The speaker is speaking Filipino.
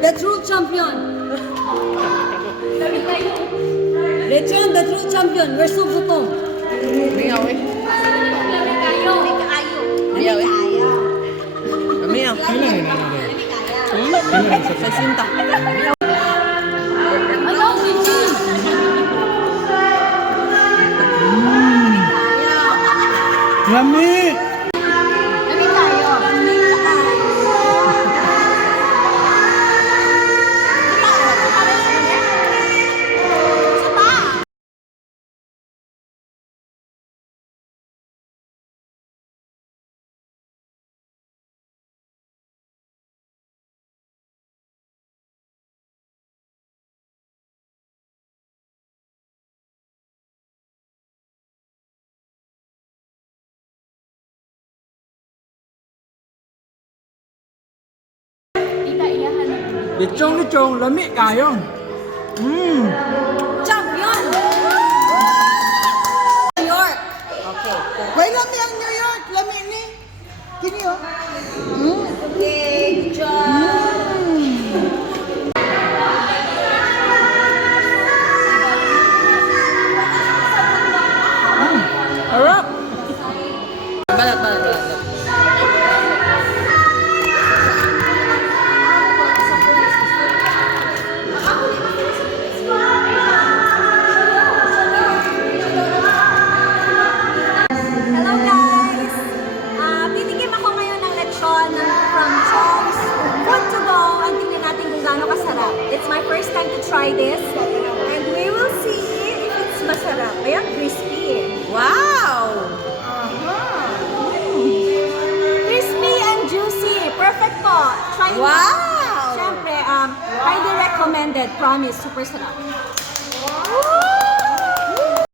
the true champion. Lechon, the true champion. We're so gutom. Mingaw eh. Mingaw eh. Mingaw. Sa sinta. Lami! Lechong, lami kayo. Champion! New York. Okay. Wait, lami ang New York. Lami ni. Kini oh. Okay, good job. Harap! Balat. Hello guys! Titikim ako ngayon ng lechon from Chong's Food to Go. Ang tingnan natin kung gaano kasarap. It's my first time to try this. And we will see if it's masarap. Ayan, crispy. Wow! Crispy and juicy. Perfect po. Try mo. Wow! Siyempre, highly recommended. Promise, super sarap. Woo!